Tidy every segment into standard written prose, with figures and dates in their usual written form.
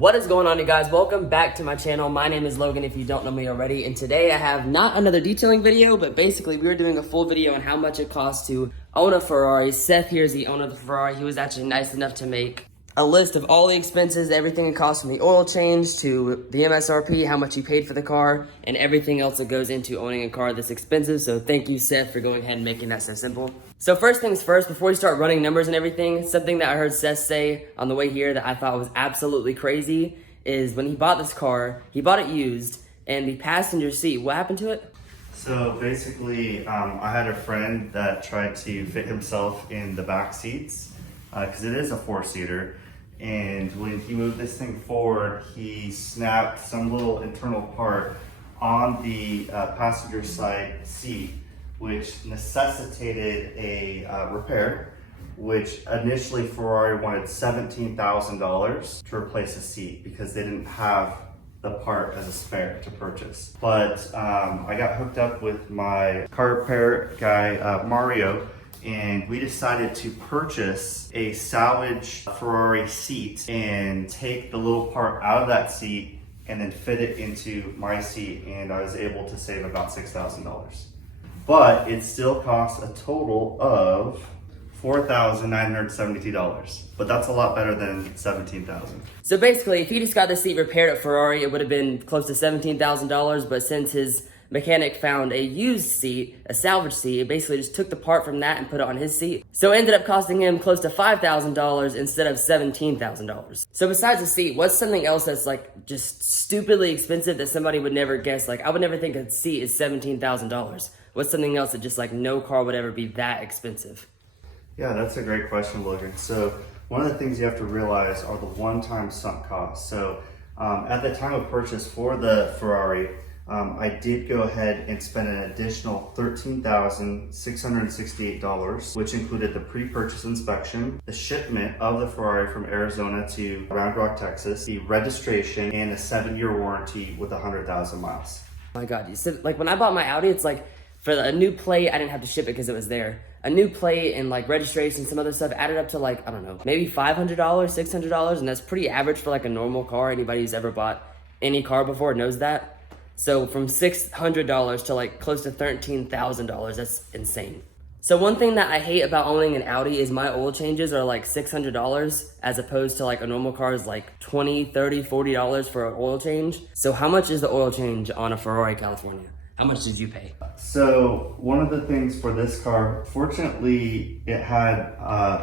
What is going on, you guys? Welcome back to my channel. My name is Logan if you don't know me already, and today I have not another detailing video, but basically we were doing a full video on how much it costs to own a Ferrari. Seth here is the owner of the Ferrari. He was actually nice enough to make a list of all the expenses, everything it costs from the oil change to the MSRP, how much you paid for the car, and everything else that goes into owning a car this expensive. So thank you, Seth, for going ahead and making that so simple. So first things first, before we start running numbers and everything, something that I heard Seth say on the way here that I thought was absolutely crazy is when he bought this car, he bought it used, and the passenger seat, what happened to it? So basically, I had a friend that tried to fit himself in the back seats because it is a four-seater. And when he moved this thing forward, he snapped some little internal part on the passenger side seat, which necessitated a repair, which initially Ferrari wanted $17,000 to replace the seat because they didn't have the part as a spare to purchase. But I got hooked up with my car repair guy, Mario, and we decided to purchase a salvage Ferrari seat and take the little part out of that seat and then fit it into my seat, and I was able to save about $6,000. But it still costs a total of $4,972, but that's a lot better than $17,000. So basically, if he just got the seat repaired at Ferrari, it would have been close to $17,000, but since his mechanic found a used seat, a salvage seat, it basically just took the part from that and put it on his seat. So it ended up costing him close to $5,000 instead of $17,000. So besides the seat, what's something else that's like just stupidly expensive that somebody would never guess? Like I would never think a seat is $17,000. What's something else that just like no car would ever be that expensive? Yeah, that's a great question, Logan. So one of the things you have to realize are the one-time sunk costs. So at the time of purchase for the Ferrari, I did go ahead and spend an additional $13,668, which included the pre-purchase inspection, the shipment of the Ferrari from Arizona to Round Rock, Texas, the registration, and a 7-year warranty with 100,000 miles. Oh my God, you said, like when I bought my Audi, it's like for a new plate, I didn't have to ship it because it was there. A new plate and like registration, some other stuff added up to like, I don't know, maybe $500, $600, and that's pretty average for like a normal car. Anybody who's ever bought any car before knows that. So from $600 to like close to $13,000, that's insane. So one thing that I hate about owning an Audi is my oil changes are like $600 as opposed to like a normal car is like $20, $30, $40 for an oil change. So how much is the oil change on a Ferrari California? How much did you pay? So one of the things for this car, fortunately, it had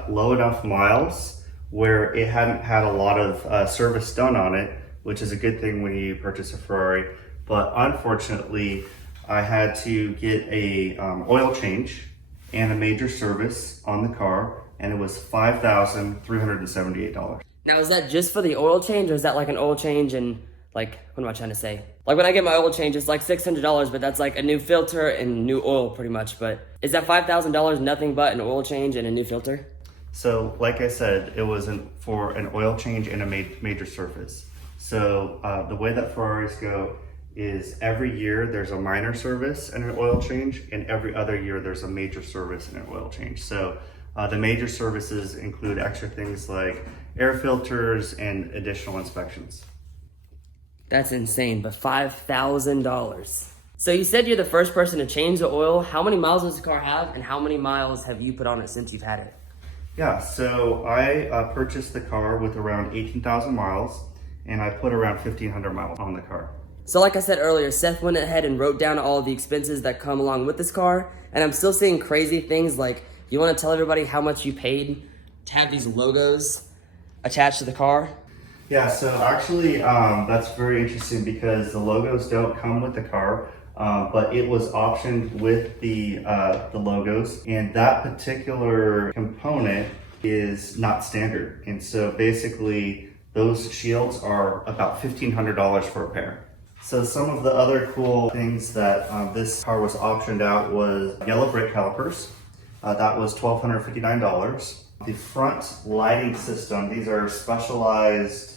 low enough miles where it hadn't had a lot of service done on it, which is a good thing when you purchase a Ferrari. But unfortunately, I had to get a oil change and a major service on the car, and it was $5,378. Now, is that just for the oil change, or is that like an oil change and like, what am I trying to say? Like when I get my oil change, it's like $600, but that's like a new filter and new oil pretty much. But is that $5,000 nothing but an oil change and a new filter? So like I said, it was for an oil change and a major service. So the way that Ferraris go is every year there's a minor service and an oil change, and every other year there's a major service and an oil change. So the major services include extra things like air filters and additional inspections. That's insane, but $5,000. So you said you're the first person to change the oil. How many miles does the car have, and how many miles have you put on it since you've had it? Yeah, so I purchased the car with around 18,000 miles, and I put around 1,500 miles on the car. So like I said earlier, Seth went ahead and wrote down all the expenses that come along with this car, and I'm still seeing crazy things like, you want to tell everybody how much you paid to have these logos attached to the car? Yeah, so actually that's very interesting because the logos don't come with the car, but it was optioned with the logos, and that particular component is not standard. And so basically those shields are about $1,500 for a pair. So some of the other cool things that this car was optioned out was yellow brake calipers. That was $1,259. The front lighting system, these are specialized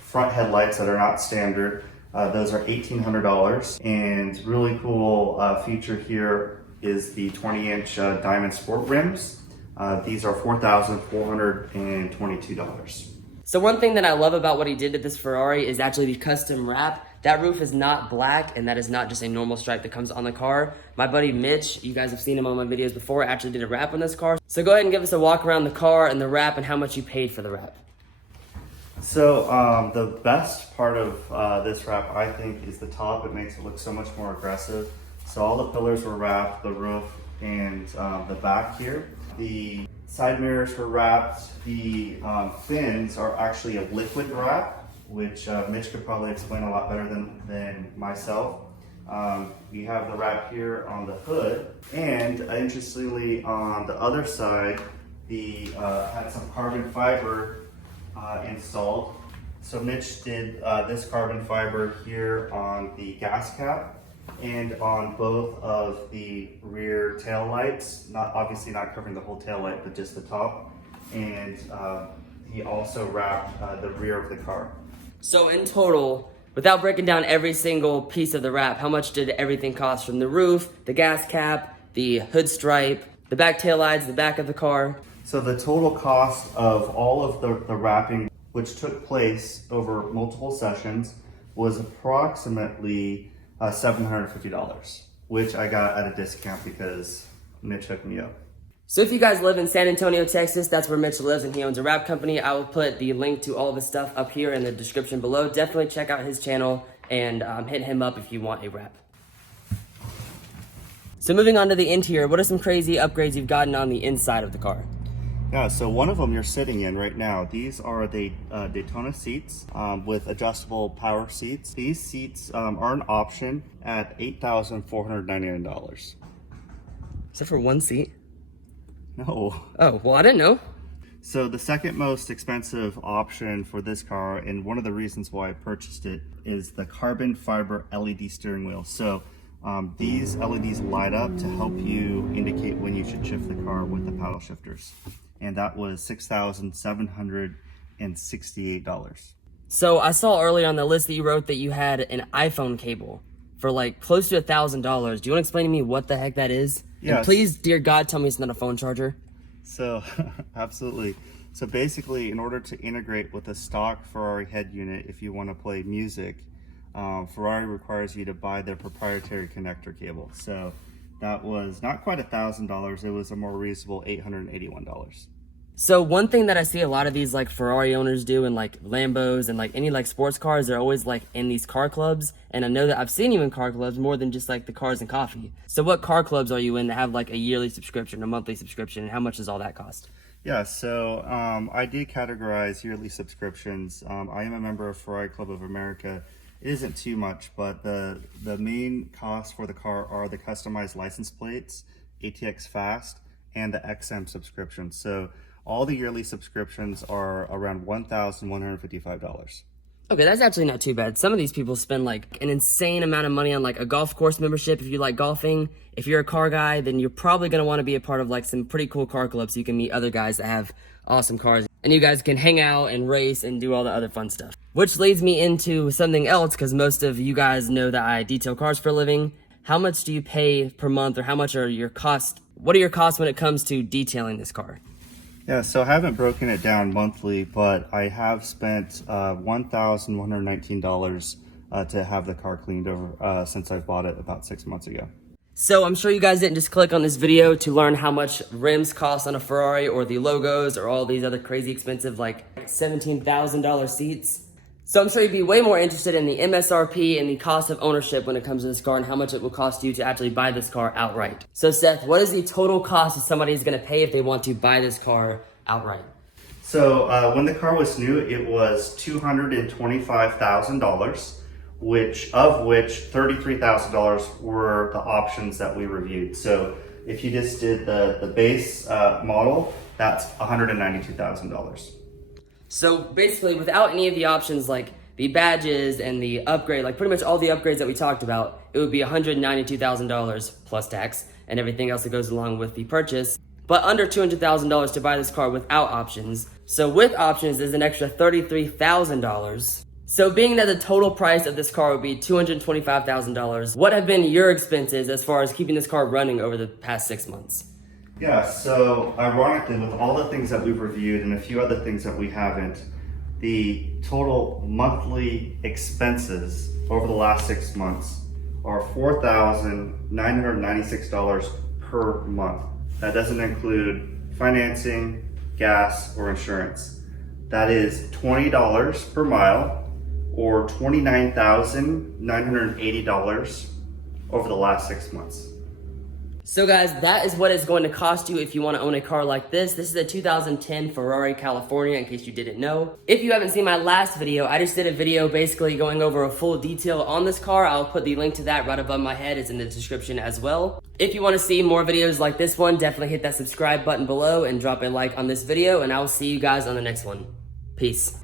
front headlights that are not standard. Those are $1,800. And really cool feature here is the 20-inch diamond sport rims. These are $4,422. So one thing that I love about what he did to this Ferrari is actually the custom wrap. That roof is not black, and that is not just a normal stripe that comes on the car. My buddy Mitch, you guys have seen him on my videos before, actually did a wrap on this car. So go ahead and give us a walk around the car and the wrap and how much you paid for the wrap. So the best part of this wrap, I think, is the top. It makes it look so much more aggressive. So all the pillars were wrapped, the roof and the back here. The side mirrors were wrapped. The fins are actually a liquid wrap, which Mitch could probably explain a lot better than myself. We have the wrap here on the hood, and interestingly, on the other side, the had some carbon fiber installed. So Mitch did this carbon fiber here on the gas cap and on both of the rear tail lights. Obviously not covering the whole tail light, but just the top. And he also wrapped the rear of the car. So in total, without breaking down every single piece of the wrap, how much did everything cost from the roof, the gas cap, the hood stripe, the back tail lights, the back of the car? So the total cost of all of the wrapping, which took place over multiple sessions, was approximately $750, which I got at a discount because Mitch hooked me up. So if you guys live in San Antonio, Texas, that's where Mitch lives and he owns a wrap company. I will put the link to all of his stuff up here in the description below. Definitely check out his channel and hit him up if you want a wrap. So moving on to the interior, what are some crazy upgrades you've gotten on the inside of the car? Yeah, so one of them you're sitting in right now. These are the Daytona seats with adjustable power seats. These seats are an option at $8,499. Is that for one seat? No. Oh, well, I didn't know. So the second most expensive option for this car, and one of the reasons why I purchased it, is the carbon fiber LED steering wheel. So these LEDs light up to help you indicate when you should shift the car with the paddle shifters. And that was $6,768. So I saw earlier on the list that you wrote that you had an iPhone cable for like close to $1,000. Do you want to explain to me what the heck that is? Yes. And please, dear God, tell me it's not a phone charger. So, absolutely. So basically, in order to integrate with a stock Ferrari head unit, if you want to play music, Ferrari requires you to buy their proprietary connector cable. So that was not quite $1,000. It was a more reasonable $881. So one thing that I see a lot of these like Ferrari owners do and like Lambos and like any like sports cars, they're always like in these car clubs. And I know that I've seen you in car clubs more than just like the cars and coffee. So what car clubs are you in that have like a yearly subscription, a monthly subscription, and how much does all that cost? Yeah, so I did categorize yearly subscriptions. I am a member of Ferrari Club of America. It isn't too much, but the main costs for the car are the customized license plates, ATX Fast, and the XM subscription. So all the yearly subscriptions are around $1,155. Okay, that's actually not too bad. Some of these people spend like an insane amount of money on like a golf course membership if you like golfing. If you're a car guy, then you're probably going to want to be a part of like some pretty cool car clubs so you can meet other guys that have awesome cars. And you guys can hang out and race and do all the other fun stuff. Which leads me into something else, because most of you guys know that I detail cars for a living. How much do you pay per month, or how much are your costs? What are your costs when it comes to detailing this car? Yeah, so I haven't broken it down monthly, but I have spent $1,119 to have the car cleaned over since I bought it about 6 months ago. So I'm sure you guys didn't just click on this video to learn how much rims cost on a Ferrari or the logos or all these other crazy expensive like $17,000 seats. So I'm sure you'd be way more interested in the MSRP and the cost of ownership when it comes to this car and how much it will cost you to actually buy this car outright. So Seth, what is the total cost that somebody is going to pay if they want to buy this car outright? So when the car was new, it was $225,000, of which $33,000 were the options that we reviewed. So if you just did the base model, that's $192,000. So basically, without any of the options like the badges and the upgrade, like pretty much all the upgrades that we talked about, it would be $192,000 plus tax and everything else that goes along with the purchase. But under $200,000 to buy this car without options. So with options is an extra $33,000. So being that the total price of this car would be $225,000, what have been your expenses as far as keeping this car running over the past 6 months? Yeah, so ironically, with all the things that we've reviewed and a few other things that we haven't, the total monthly expenses over the last 6 months are $4,996 per month. That doesn't include financing, gas, or insurance. That is $20 per mile or $29,980 over the last 6 months. So guys, that is what it's going to cost you if you want to own a car like this. This is a 2010 Ferrari California, in case you didn't know. If you haven't seen my last video, I just did a video basically going over a full detail on this car. I'll put the link to that right above my head. It's in the description as well. If you want to see more videos like this one, definitely hit that subscribe button below and drop a like on this video, and I will see you guys on the next one. Peace.